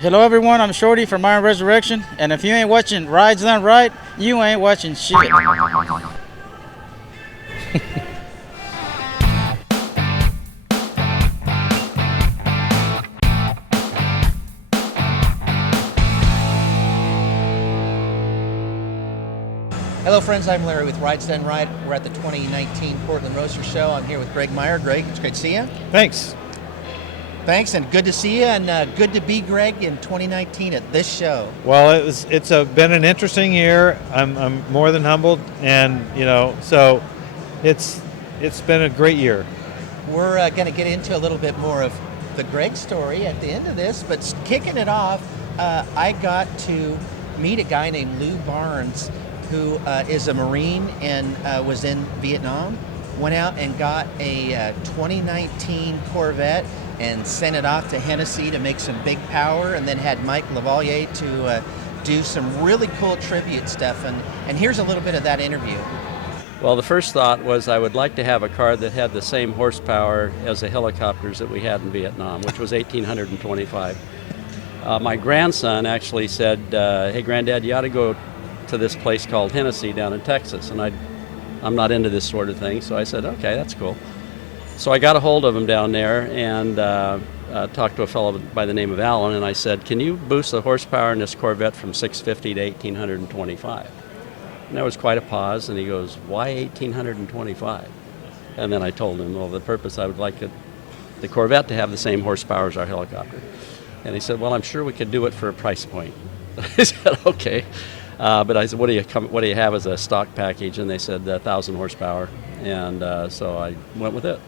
Hello everyone, I'm Shorty from Iron Resurrection, and if you ain't watching Rides Done Right, you ain't watching shit. Hello friends, I'm Larry with Rides Done Right. We're at the 2019 Portland Roadster Show. I'm here with Greg Meyer. Greg, it's great to see you. Thanks. Thanks, and good to see you, and good to be Greg in 2019 at this show. Well, it's been an interesting year. I'm more than humbled, and so it's been a great year. We're going to get into a little bit more of the Greg story at the end of this, but kicking it off, I got to meet a guy named Lew Barnes, who is a Marine and was in Vietnam. Went out and got a 2019 Corvette and sent it off to Hennessey to make some big power, and then had Mike Lavalier to do some really cool tribute stuff. And here's a little bit of that interview. Well, the first thought was I would like to have a car that had the same horsepower as the helicopters that we had in Vietnam, which was 1,825. My grandson actually said, hey, Granddad, you ought to go to this place called Hennessey down in Texas. And I'm not into this sort of thing, so I said, okay, that's cool. So I got a hold of him down there and talked to a fellow by the name of Alan, and I said, can you boost the horsepower in this Corvette from 650 to 1,825? And there was quite a pause, and he goes, why 1,825? And then I told him, well, the purpose, I would like the Corvette to have the same horsepower as our helicopter. And he said, well, I'm sure we could do it for a price point. I said, okay. But I said, what do you have as a stock package? And they said 1,000 horsepower, and so I went with it.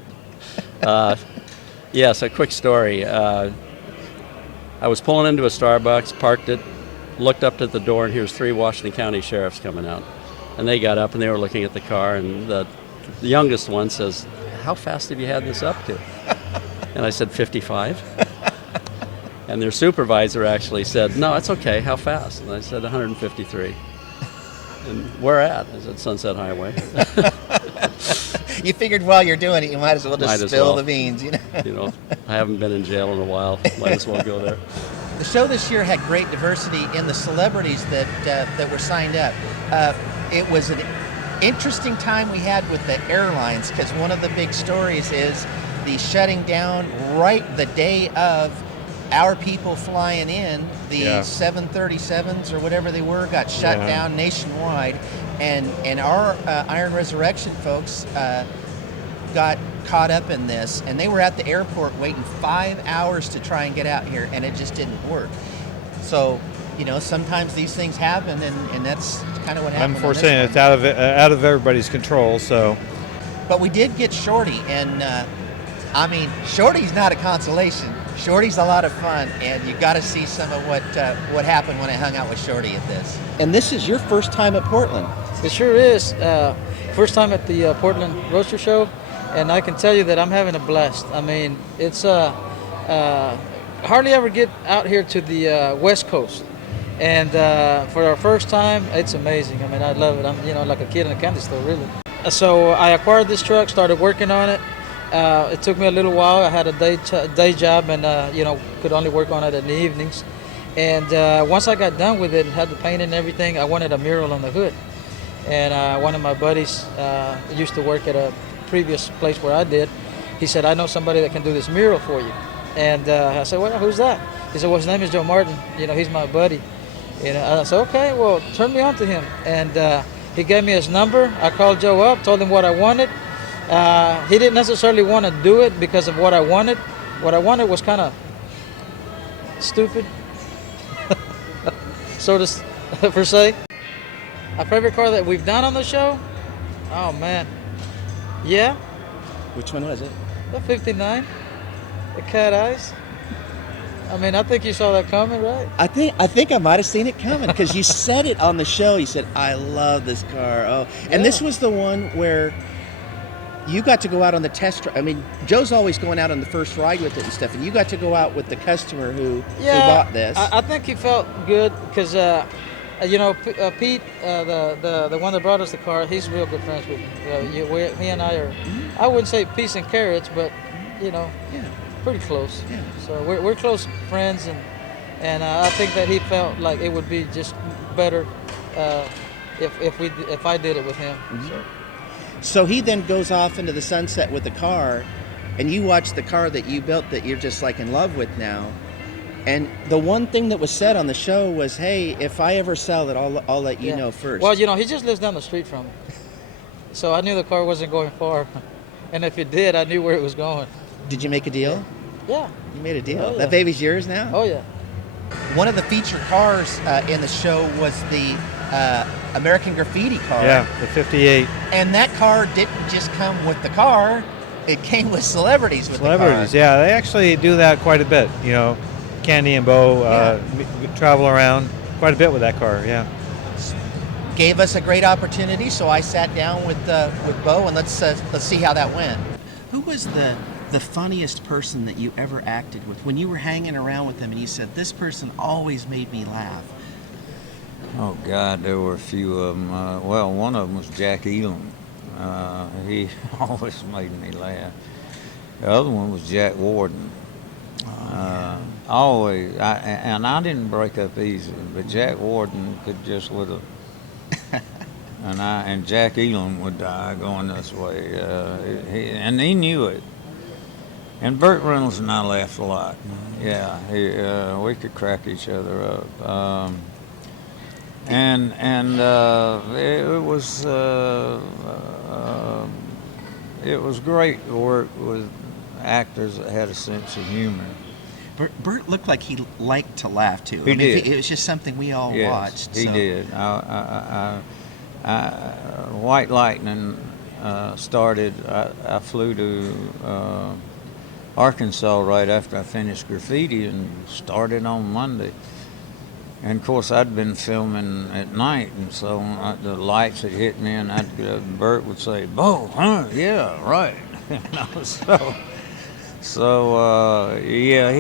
Yes, a quick story. I was pulling into a Starbucks, parked it, looked up at the door, and here's 3 Washington County sheriffs coming out. And they got up and they were looking at the car, and the youngest one says, how fast have you had this up to? And I said, 55. And their supervisor actually said, no, it's okay, how fast? And I said, 153. And where at? I said, Sunset Highway. You figured while you're doing it, you might as well just spill the beans, I haven't been in jail in a while. Might as well go there. The show this year had great diversity in the celebrities that were signed up. It was an interesting time we had with the airlines, because one of the big stories is the shutting down right the day of our people flying in. The 737s or whatever they were got shut down nationwide, and our Iron Resurrection folks got caught up in this, and they were at the airport waiting 5 hours to try and get out here, and it just didn't work. So, sometimes these things happen, and that's kind of what happened. Unfortunately, it's out of everybody's control. So, but we did get Shorty, and Shorty's not a consolation. Shorty's a lot of fun, and you got to see some of what happened when I hung out with Shorty at this. And this is your first time at Portland. It sure is. First time at the Portland Roadster Show, and I can tell you that I'm having a blast. I mean, it's hardly ever get out here to the West Coast, and for our first time, it's amazing. I mean, I love it. I'm like a kid in a candy store, really. So I acquired this truck, started working on it. It took me a little while. I had a day job, and could only work on it in the evenings. And once I got done with it and had the paint and everything, I wanted a mural on the hood. And one of my buddies used to work at a previous place where I did. He said, I know somebody that can do this mural for you. And I said, well, who's that? He said, well, his name is Joe Martin. He's my buddy. I said, okay, well, turn me on to him. And he gave me his number. I called Joe up, told him what I wanted. He didn't necessarily want to do it because of what I wanted. What I wanted was kind of stupid, so to per se. A favorite car that we've done on the show? Oh man, yeah. Which one was it? The 59, the cat eyes. I mean, I think you saw that coming, right? I think I might have seen it coming, because you said it on the show. You said, I love this car. Oh, and this was the one where you got to go out on the test. I mean, Joe's always going out on the first ride with it and stuff, and you got to go out with the customer who bought this. I think he felt good because, Pete, the one that brought us the car, he's real good friends with me. He and I are, I wouldn't say peas and carrots, but, pretty close. Yeah. So we're close friends, and I think that he felt like it would be just better if I did it with him. So he then goes off into the sunset with the car, and you watch the car that you built that you're just like in love with now. And the one thing that was said on the show was, "Hey, if I ever sell it, I'll let you know first." Well, he just lives down the street from me, so I knew the car wasn't going far, and if it did, I knew where it was going. Did you make a deal? Yeah. You made a deal. Oh, yeah. That baby's yours now? Oh yeah. One of the featured cars in the show was the American Graffiti car. Yeah, the 58. And that car didn't just come with the car, it came with celebrities with Celebrities, the car. yeah. They actually do that quite a bit. Kandi and Bo travel around quite a bit with that car, yeah. Gave us a great opportunity, so I sat down with Bo, and let's see how that went. Who was the funniest person that you ever acted with? When you were hanging around with them and you said, "This person always made me laugh." Oh, God, there were a few of them. One of them was Jack Elam. He always made me laugh. The other one was Jack Warden. Always. I didn't break up easily, but Jack Warden could just with a... and Jack Elam would die going this way. He knew it. And Burt Reynolds and I laughed a lot. Yeah, we could crack each other up. It was great to work with actors that had a sense of humor. Burt looked like he liked to laugh too. He did. It was just something we all watched. He did. White Lightning started. I flew to Arkansas right after I finished Graffiti and started on Monday. And of course, I'd been filming at night, and so the lights had hit me, and Burt would say, "Bo, huh? Yeah, right." He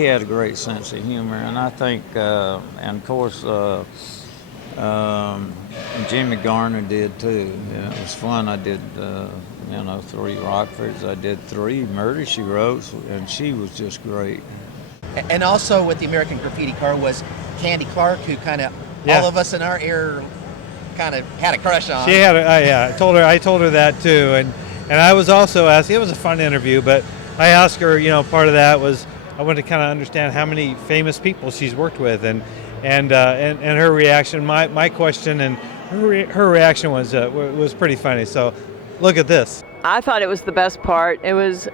had a great sense of humor, and I think, and of course, Jimmy Garner did too. It was fun. I did, 3 Rockfords. I did 3 Murder, She Wrote, and she was just great. And also with the American Graffiti car was Kandi Clark, who kind of all of us in our era kind of had a crush on. She had, I told her that too, and I was also asking. It was a fun interview, but I asked her. Part of that was I wanted to kind of understand how many famous people she's worked with, and her reaction. My question and her reaction was pretty funny. So look at this. I thought it was the best part. It was.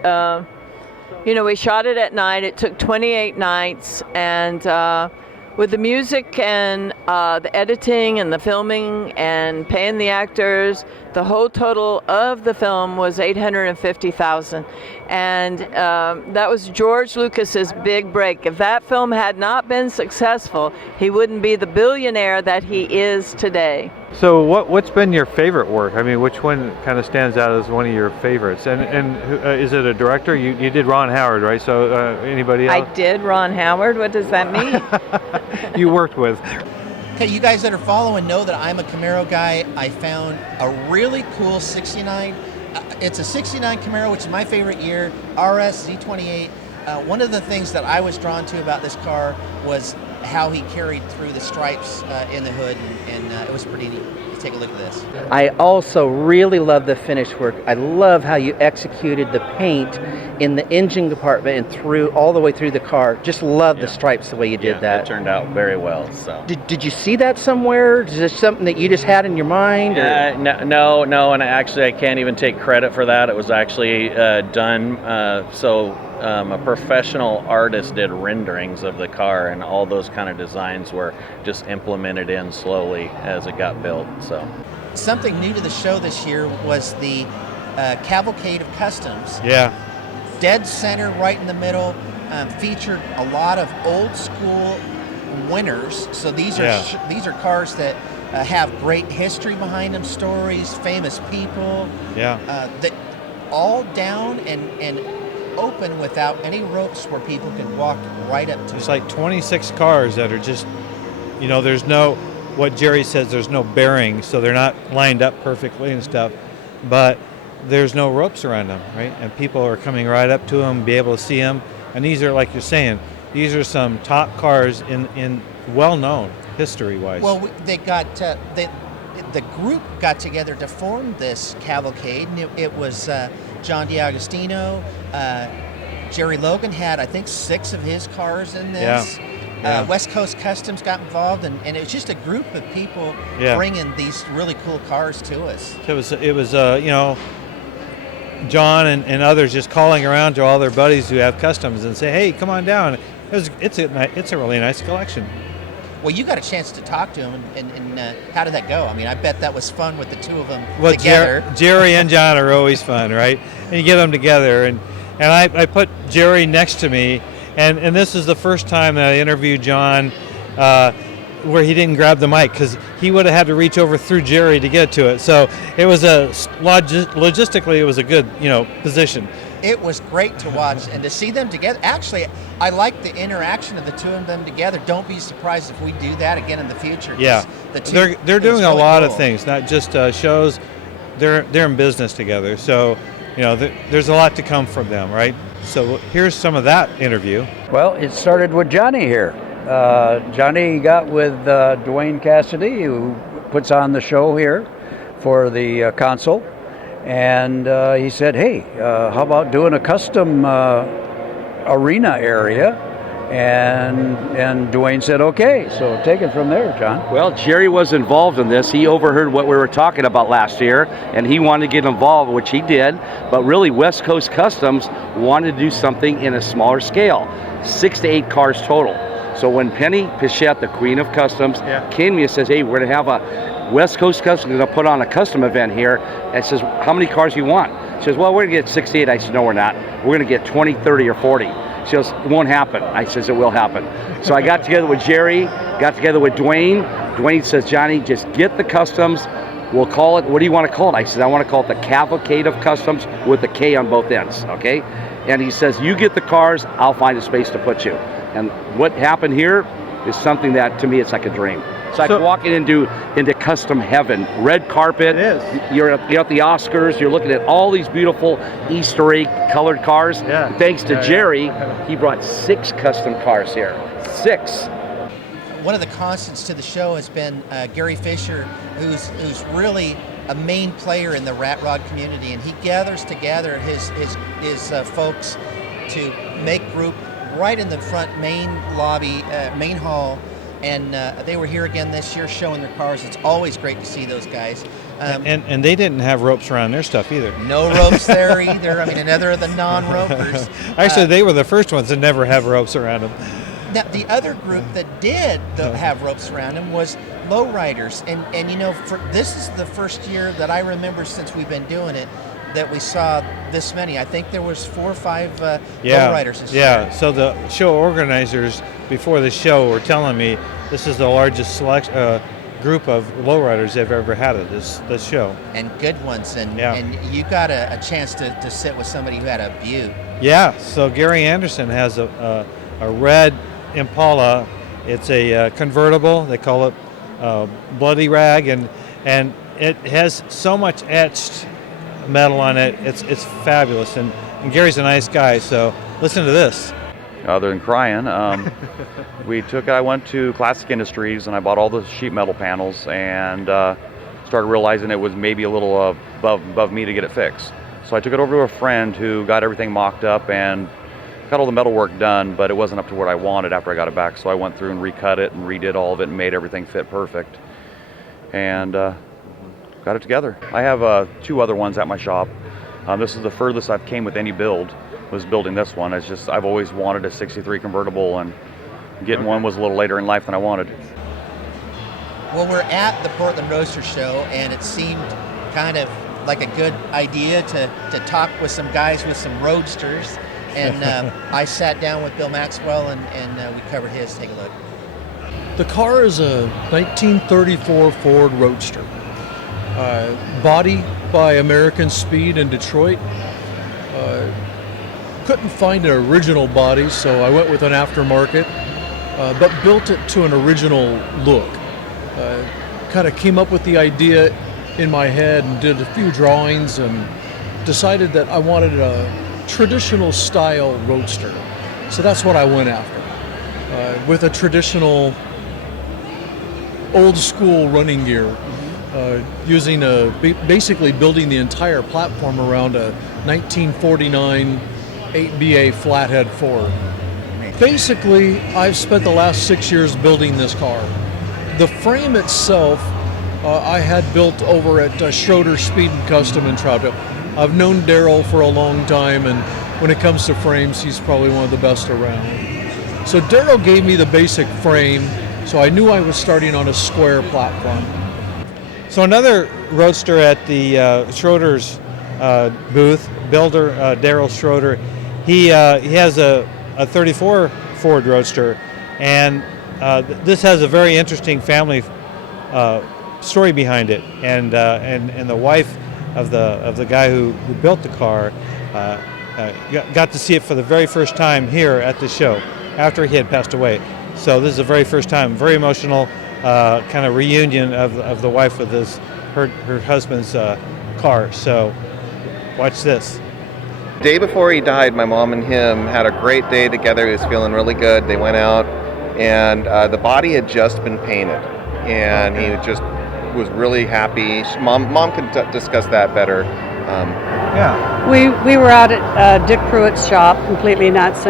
We shot it at night. It took 28 nights, and with the music and the editing and the filming and paying the actors, the whole total of the film was $850,000, and that was George Lucas's big break. If that film had not been successful, he wouldn't be the billionaire that he is today. So what's been your favorite work? I mean, which one kind of stands out as one of your favorites? And is it a director? You did Ron Howard, right? So anybody else? I did Ron Howard. What does that mean? You worked with. Okay, you guys that are following know that I'm a Camaro guy. I found a really cool 69. It's a 69 Camaro, which is my favorite year, RS Z28. One of the things that I was drawn to about this car was how he carried through the stripes in the hood, and it was pretty neat. Take a look at this. I also really love the finish work. I love how you executed the paint in the engine compartment and through all the way through the car. Just love the stripes the way you did that. It turned out very well. So did you see that somewhere? Is this something that you just had in your mind? Or? No, and I can't even take credit for that. It was actually done a professional artist did renderings of the car, and all those kind of designs were just implemented in slowly as it got built. So something new to the show this year was the Cavalcade of Customs. Yeah. Dead center, right in the middle, featured a lot of old school winners. So these are cars that have great history behind them, stories, famous people. Yeah. That all down and open without any ropes where people can walk right up to. There's like 26 cars that are just, there's no, what Jerry says, there's no bearing, so they're not lined up perfectly and stuff, but there's no ropes around them, right? And people are coming right up to them, be able to see them. And these are, like you're saying, these are some top cars in well-known history-wise. Well, they got the group got together to form this cavalcade, and it was John D'Agostino. Jerry Logan had, I think, 6 of his cars in this. Yeah. West Coast Kustoms got involved, and it was just a group of people bringing these really cool cars to us. It was John and others just calling around to all their buddies who have customs and say, hey, come on down. It's a really nice collection. Well, you got a chance to talk to him, and how did that go? I mean, I bet that was fun with the 2 of them together. Jerry and John are always fun, right? And you get them together, and I put Jerry next to me, and this is the first time that I interviewed John where he didn't grab the mic, because he would have had to reach over through Jerry to get to it. So it was logistically, it was a good position. It was great to watch and to see them together. Actually, I like the interaction of the 2 of them together. Don't be surprised if we do that again in the future. Yeah, they're doing a lot of things, not just shows. They're in business together, so there's a lot to come from them, right? So here's some of that interview. Well, it started with Johnny here. Johnny got with Dwayne Cassidy, who puts on the show here for the console. And he said, hey, how about doing a custom arena area? And Dwayne said, okay. So take it from there, John. Well, Jerry was involved in this. He overheard what we were talking about last year, and he wanted to get involved, which he did. But really, West Coast Kustoms wanted to do something in a smaller scale, 6 to 8 cars total. So when Penny Pichette, the queen of customs, came to me and says, hey, we're going to have a West Coast Customs going to put on a custom event here, and says, how many cars do you want? She says, well, we're going to get 68. I said, no, we're not. We're going to get 20, 30, or 40. She goes, it won't happen. I says, it will happen. So I got together with Jerry, got together with Dwayne. Dwayne says, Johnny, just get the customs. We'll call it, what do you want to call it? I said, I want to call it the Cavalcade of Customs with the K on both ends, okay? And he says, you get the cars, I'll find a space to put you. And what happened here is something that, to me, it's like a dream. It's like walking into custom heaven. Red carpet. It is. You're at the Oscars. You're looking at all these beautiful Easter egg colored cars. Yeah. Thanks to Jerry, he brought 6 custom cars here. 6. One of the constants to the show has been Gary Fisher, who's really a main player in the rat rod community, and he gathers together his folks to make group right in the front main lobby, main hall. And they were here again this year showing their cars. It's always great to see those guys. And they didn't have ropes around their stuff either. No ropes there either. I mean, another of the non-ropers. Actually, they were the first ones to never have ropes around them. Now, the other group that did have ropes around them was Lowriders. And this is the first year that I remember since we've been doing it that we saw this many. I think there was 4 or 5 Lowriders this year. Yeah, so the show organizers before the show were telling me this is the largest group of lowriders they've ever had at this show. And good ones, and you got a chance to sit with somebody who had a Butte. Yeah, so Gary Anderson has a red Impala. It's a convertible. They call it Bloody Rag, and it has so much etched metal on it. It's fabulous, and Gary's a nice guy, so listen to this. Other than crying, I went to Classic Industries and I bought all the sheet metal panels and started realizing it was maybe a little above me to get it fixed. So I took it over to a friend who got everything mocked up and got all the metal work done, but it wasn't up to what I wanted after I got it back. So I went through and recut it and redid all of it and made everything fit perfect. And got it together. I have 2 other ones at my shop. This is the furthest I've came with any build, was building this one. It's just, I've always wanted a 63 convertible, and getting one was a little later in life than I wanted. Well, we're at the Portland Roadster Show, and it seemed kind of like a good idea to talk with some guys with some Roadsters. And I sat down with Bill Maxwell, and we covered his. Take a look. The car is a 1934 Ford Roadster. Body by American Speed in Detroit. Couldn't find an original body, so I went with an aftermarket, but built it to an original look. Kind of came up with the idea in my head and did a few drawings and decided that I wanted a traditional style Roadster. So that's what I went after. with a traditional old school running gear, using basically building the entire platform around a 1949 8BA flathead Ford. Basically, I've spent the last 6 years building this car. The frame itself, I had built over at Schroeders Speed and Custom in Troutdale. I've known Daryl for a long time, and when it comes to frames, he's probably one of the best around. So Daryl gave me the basic frame, so I knew I was starting on a square platform. So another roadster at the Schroeders booth, builder Daryl Schroeder, he has a 34 Ford Roadster, and this has a very interesting family story behind it. And the wife of the guy who built the car got to see it for the very first time here at the show after he had passed away. So this is the very first time, very emotional kind of reunion of the wife with her husband's car. So watch this. The day before he died, my mom and him had a great day together. He was feeling really good. They went out, and the body had just been painted, and he just was really happy. Mom could discuss that better. Yeah. We were out at Dick Pruitt's shop, completely nuts,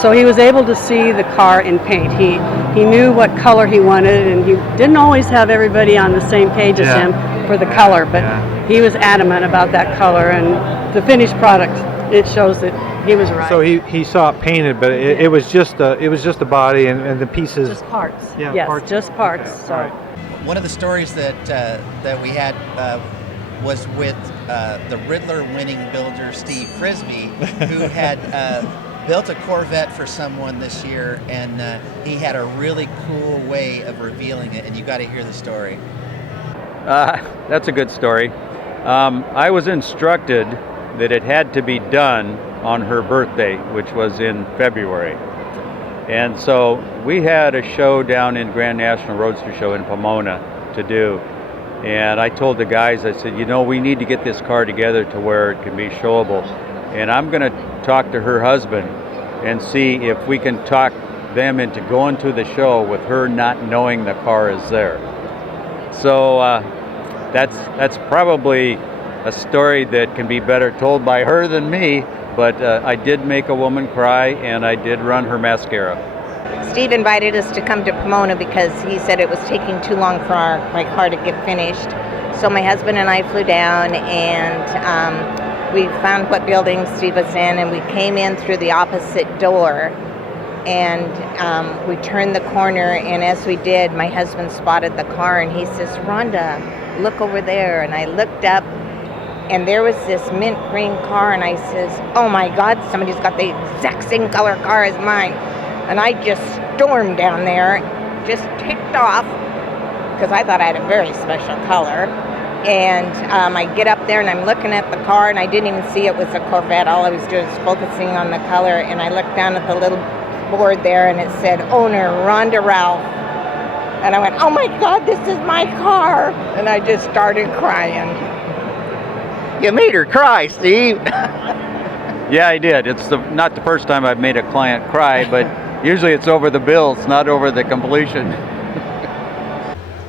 so he was able to see the car in paint. He knew what color he wanted, and he didn't always have everybody on the same page as him for the color, but he was adamant about that color, and the finished product, it shows that he was right. So he saw it painted, but it was just the body and the pieces. Just parts. Yeah, yes, parts. just parts. Okay. So. Right. One of the stories that we had was with the Riddler winning builder Steve Frisbie, who had built a Corvette for someone this year, and he had a really cool way of revealing it, and you got to hear the story. That's a good story. I was instructed that it had to be done on her birthday, which was in February. And so we had a show down in Grand National Roadster Show in Pomona to do. And I told the guys, I said, we need to get this car together to where it can be showable. And I'm going to talk to her husband and see if we can talk them into going to the show with her not knowing the car is there. So that's probably a story that can be better told by her than me, but I did make a woman cry, and I did run her mascara. Steve invited us to come to Pomona because he said it was taking too long for my car to get finished. So my husband and I flew down, and we found what building Steve was in, and we came in through the opposite door, and we turned the corner, and as we did, my husband spotted the car, and he says, "Rhonda, look over there." And I looked up, and there was this mint green car, and I says, "Oh my God, somebody's got the exact same color car as mine." And I just stormed down there, just ticked off, because I thought I had a very special color. And I get up there, and I'm looking at the car, and I didn't even see it was a Corvette. All I was doing was focusing on the color, and I looked down at the little board there, and it said, "Owner, Rhonda Ralph." And I went, "Oh my God, this is my car." And I just started crying. You made her cry, Steve. Yeah, I did. It's not the first time I've made a client cry, but usually it's over the bills, not over the completion.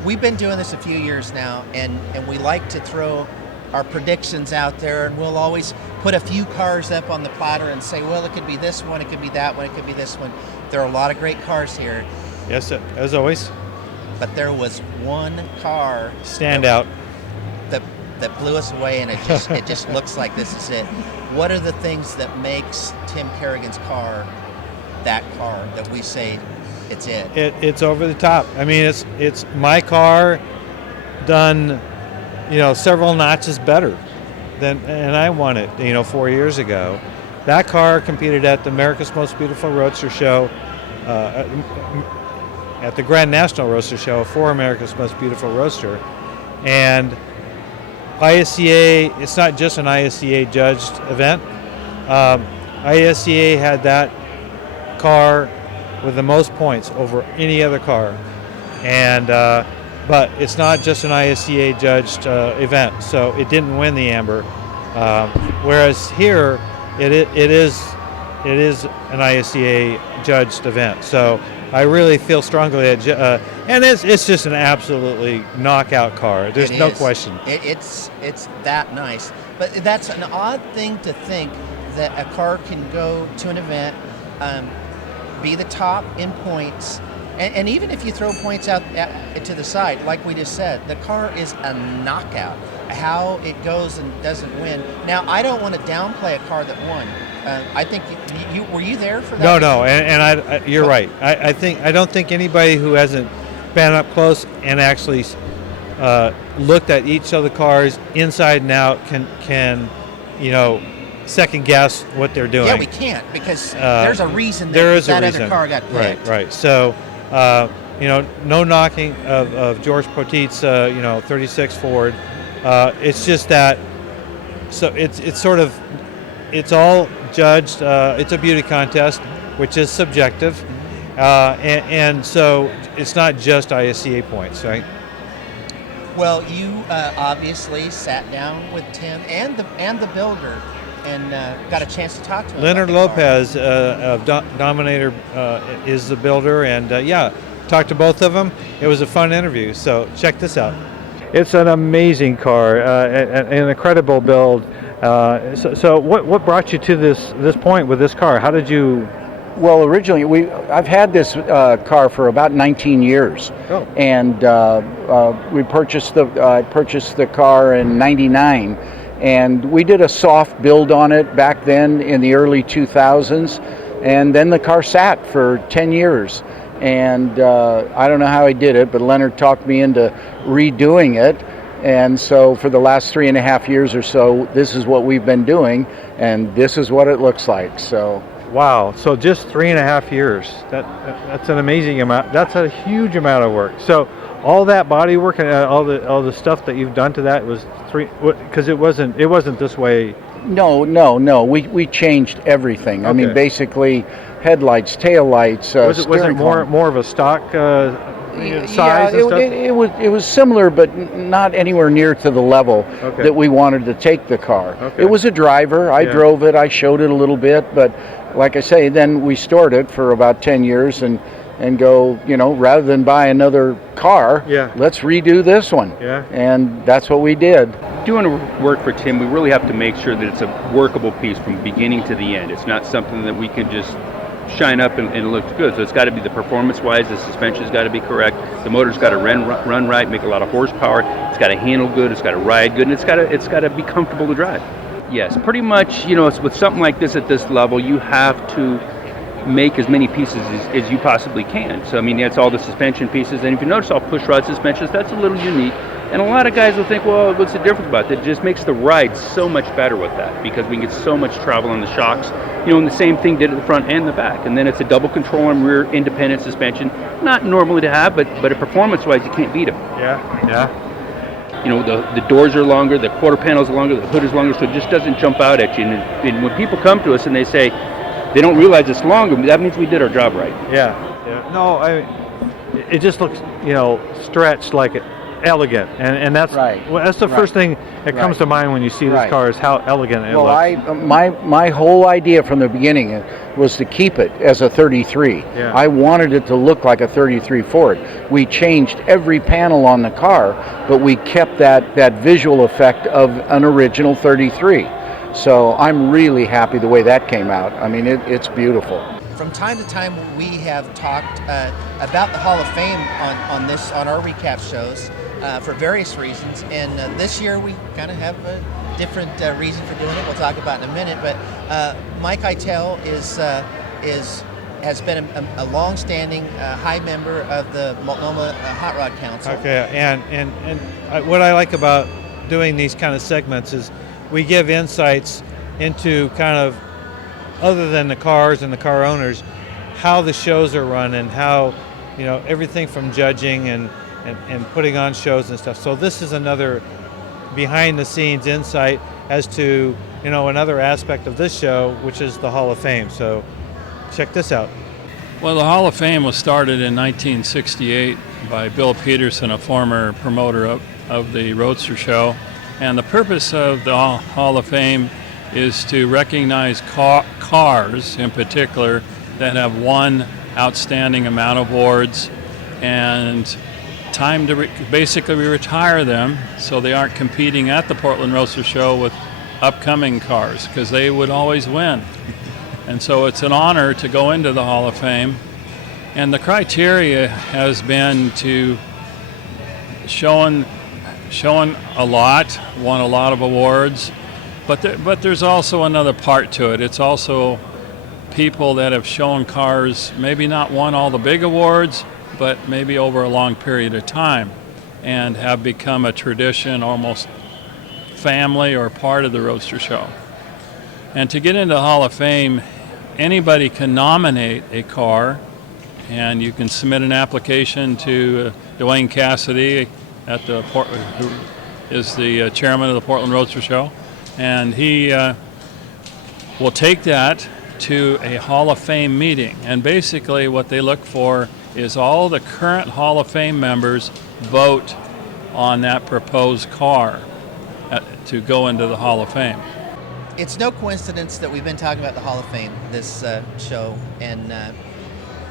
We've been doing this a few years now, and we like to throw our predictions out there, and we'll always put a few cars up on the platter and say, well, it could be this one, it could be that one, it could be this one. There are a lot of great cars here. Yes, as always. But there was one car stand out that blew us away, and it just looks like this is it. What are the things that makes Tim Kerrigan's car that car that we say it's it? It's over the top. I mean, it's my car done, several notches better and I won it, 4 years ago. That car competed at the America's Most Beautiful Roadster Show, at the Grand National Roadster Show for America's Most Beautiful Roadster, and ISCA. It's not just an ISCA judged event. ISCA had that car with the most points over any other car, and but it's not just an ISCA judged event, so it didn't win the Amber. Whereas here, it it is an ISCA judged event. So I really feel strongly that, and it's just an absolutely knockout car. There's no question. It's that nice. But that's an odd thing to think, that a car can go to an event, be the top in points, and even if you throw points out to the side, like we just said, the car is a knockout. How it goes and doesn't win. Now, I don't want to downplay a car that won. I think you were you there for that? No, and you're right. I don't think anybody who hasn't been up close and actually looked at each of the cars inside and out can second guess what they're doing. Yeah, we can't, because there's a reason that other car got picked. Right. So, no knocking of George Poteet's 36 Ford. It's just that. So it's all judged. It's a beauty contest, which is subjective, and so it's not just ISCA points, right? Well, you obviously sat down with Tim and the builder, and got a chance to talk to him. Leonard Lopez of Dominator is the builder, and talked to both of them. It was a fun interview, so check this out. It's an amazing car, an incredible build. So what brought you to this point with this car? How did you? Well, originally I've had this car for about 19 years, and I purchased the car in '99, and we did a soft build on it back then in the early 2000s, and then the car sat for 10 years. And I don't know how he did it, but Leonard talked me into redoing it. And so for the last 3.5 years or so, this is what we've been doing, and this is what it looks like. So wow, so just 3.5 years. That's an amazing amount. That's a huge amount of work. So all that body work and all the stuff that you've done to that was because it wasn't this way. No. We changed everything. Okay. I mean, basically, headlights, taillights. Was it more of a stock size and stuff? It was similar, but not anywhere near to the level that we wanted to take the car. Okay. It was a driver. I drove it. I showed it a little bit, but like I say, then we stored it for about 10 years and go, rather than buy another car, let's redo this one. Yeah. And that's what we did. Doing work for Tim, we really have to make sure that it's a workable piece from beginning to the end. It's not something that we can just shine up and it looks good. So it's got to be the performance-wise, the suspension's got to be correct, the motor's got to run right, make a lot of horsepower, it's got to handle good, it's got to ride good, and it's got to be comfortable to drive. Yes, pretty much, with something like this at this level, you have to make as many pieces as you possibly can. So, I mean, that's all the suspension pieces, and if you notice all push-rod suspensions, that's a little unique. And a lot of guys will think, well, what's the difference about that? It just makes the ride so much better with that, because we can get so much travel on the shocks. And the same thing did at the front and the back. And then it's a double control and rear independent suspension. Not normally to have, but performance-wise, you can't beat them. Yeah. The doors are longer, the quarter panels are longer, the hood is longer, so it just doesn't jump out at you. And when people come to us and they say they don't realize it's longer, that means we did our job right. Yeah. No, it just looks, stretched like it. Elegant, and that's right. Well, that's the first thing that comes to mind when you see this car is how elegant it looks. My whole idea from the beginning was to keep it as a 33. Yeah. I wanted it to look like a 33 Ford. We changed every panel on the car, but we kept that visual effect of an original 33. So I'm really happy the way that came out. I mean, it's beautiful. From time to time, we have talked about the Hall of Fame on our recap shows for various reasons, and this year we kind of have a different reason for doing it. We'll talk about in a minute, but Mike Eitel has been a long-standing high member of the Multnomah Hot Rod Council. Okay, and what I like about doing these kind of segments is we give insights into kind of, other than the cars and the car owners, how the shows are run and how, everything from judging and putting on shows and stuff. So this is another behind the scenes insight as to, another aspect of this show, which is the Hall of Fame. So check this out. Well, the Hall of Fame was started in 1968 by Bill Peterson, a former promoter of the Roadster show. And the purpose of the Hall of Fame is to recognize cars in particular that have won outstanding amount of awards, and time to basically retire them so they aren't competing at the Portland Roadster Show with upcoming cars, because they would always win. And so it's an honor to go into the Hall of Fame. And the criteria has been to showing a lot, won a lot of awards, but there's also another part to it. It's also people that have shown cars, maybe not won all the big awards, but maybe over a long period of time, and have become a tradition, almost family or part of the Roadster Show. And to get into the Hall of Fame, anybody can nominate a car, and you can submit an application to Dwayne Cassidy who is the chairman of the Portland Roadster Show, and he will take that to a Hall of Fame meeting. And basically what they look for is all the current Hall of Fame members vote on that proposed car to go into the Hall of Fame. It's no coincidence that we've been talking about the Hall of Fame this show. And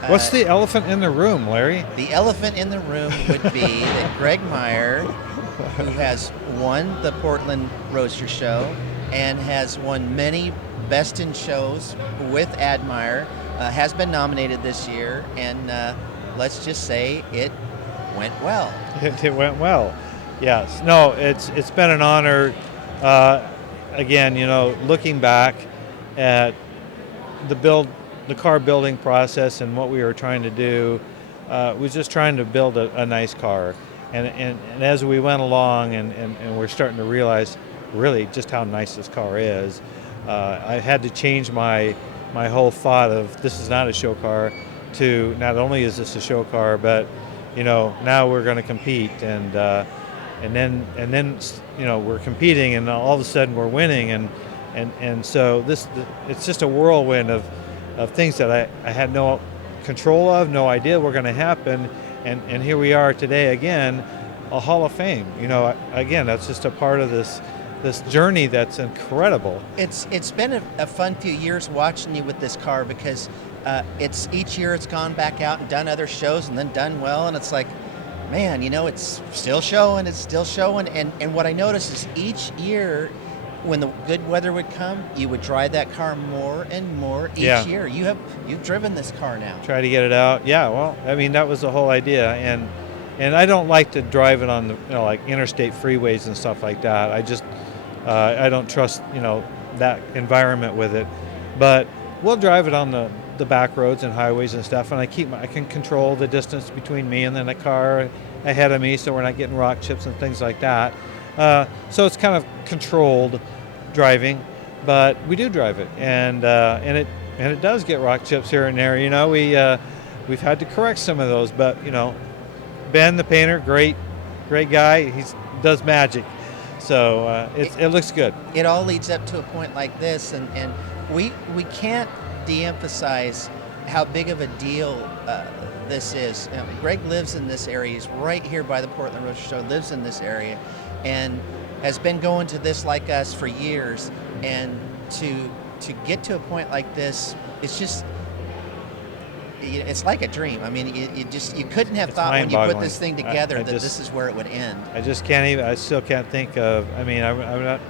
what's the elephant in the room, Larry? The elephant in the room would be that Greg Meyer, who has won the Portland Roadster Show and has won many Best in Shows with Admeyer, has been nominated this year, and let's just say it went well. It went well. Yes. No, it's been an honor. Again, looking back at the car building process and what we were trying to do, was just trying to build a nice car. And as we went along and we're starting to realize really just how nice this car is, I had to change my whole thought of this is not a show car to not only is this a show car, but now we're going to compete, and then we're competing, and all of a sudden we're winning, and so it's just a whirlwind of things that I had no control of, no idea were going to happen, and here we are today again, a Hall of Fame. Again, that's just a part of this journey that's incredible. It's been a fun few years watching you with this car, because each year it's gone back out and done other shows and then done well, and it's like, man, it's still showing, and what I noticed is each year when the good weather would come, you would drive that car more and more each year. You've driven this car now. Try to get it out. Yeah, well, that was the whole idea, and I don't like to drive it on the like interstate freeways and stuff like that. I just I don't trust that environment with it, but we'll drive it on the back roads and highways and stuff, and I can control the distance between me and then a car ahead of me, so we're not getting rock chips and things like that. So it's kind of controlled driving, but we do drive it, and it does get rock chips here and there. We've had to correct some of those, but Ben the painter, great guy. He does magic, so it looks good. It all leads up to a point like this, and we can't de-emphasize how big of a deal this is. Greg lives in this area. He's right here by the Portland Roadster Show, lives in this area, and has been going to this like us for years. And to get to a point like this, it's just, it's like a dream. You couldn't have thought when you put this thing together that this is where it would end. I still can't think of. I'm not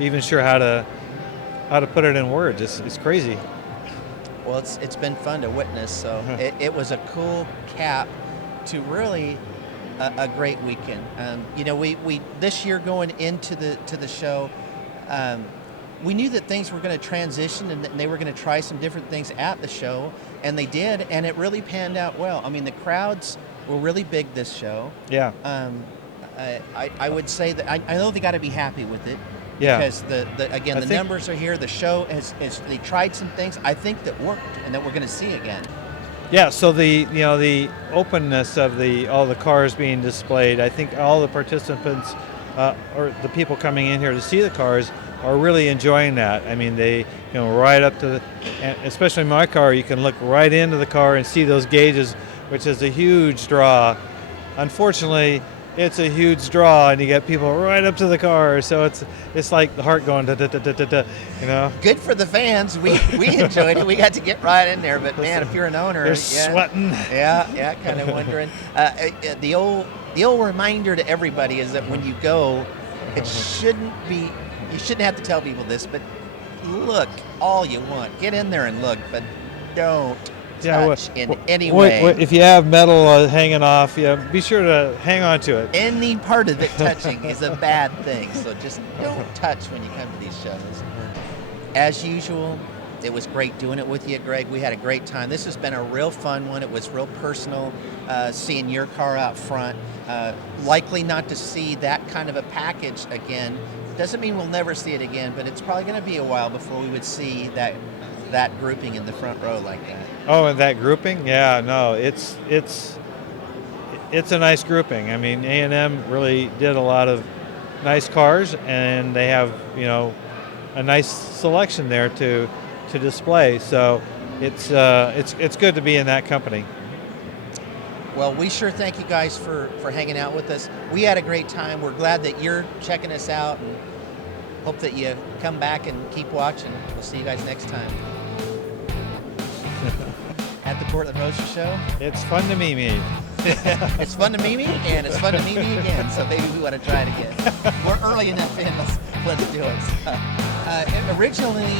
even sure how to put it in words. It's crazy. Well, it's been fun to witness. So it was a cool cap to really a great weekend. We this year going into the show, we knew that things were going to transition and they were going to try some different things at the show, and they did, and it really panned out well. The crowds were really big this show. Yeah. I would say that I know they got to be happy with it. Yeah. Because the numbers are here. The show has they tried some things I think that worked and that we're going to see again. Yeah. So the openness of all the cars being displayed, I think all the participants or the people coming in here to see the cars are really enjoying that. They right up to especially my car, you can look right into the car and see those gauges, which is a huge draw. Unfortunately, it's a huge draw, and you get people right up to the car. So it's like the heart going da da da da da da. You know. Good for the fans. We enjoyed it. We got to get right in there. But man, if you're an owner, they're sweating. Yeah, kind of wondering. The old reminder to everybody is that when you go, it shouldn't be. You shouldn't have to tell people this, but look all you want. Get in there and look, but don't touch in any way. If you have metal hanging off, be sure to hang on to it. Any part of it touching is a bad thing, so just don't touch when you come to these shows. As usual, it was great doing it with you, Greg. We had a great time. This has been a real fun one. It was real personal, seeing your car out front. Likely not to see that kind of a package again. Doesn't mean we'll never see it again, but it's probably going to be a while before we would see that grouping in the front row like that. Oh, and that grouping? Yeah, no, it's a nice grouping. I mean, A&M really did a lot of nice cars, and they have a nice selection there to display. So it's good to be in that company. Well, we sure thank you guys for hanging out with us. We had a great time. We're glad that you're checking us out, and hope that you come back and keep watching. We'll see you guys next time. At the Portland Roadster Show. It's fun to meet me. It's fun to meet me, and it's fun to meet me again. So maybe we want to try it again. We're early enough in. Let's do it. Originally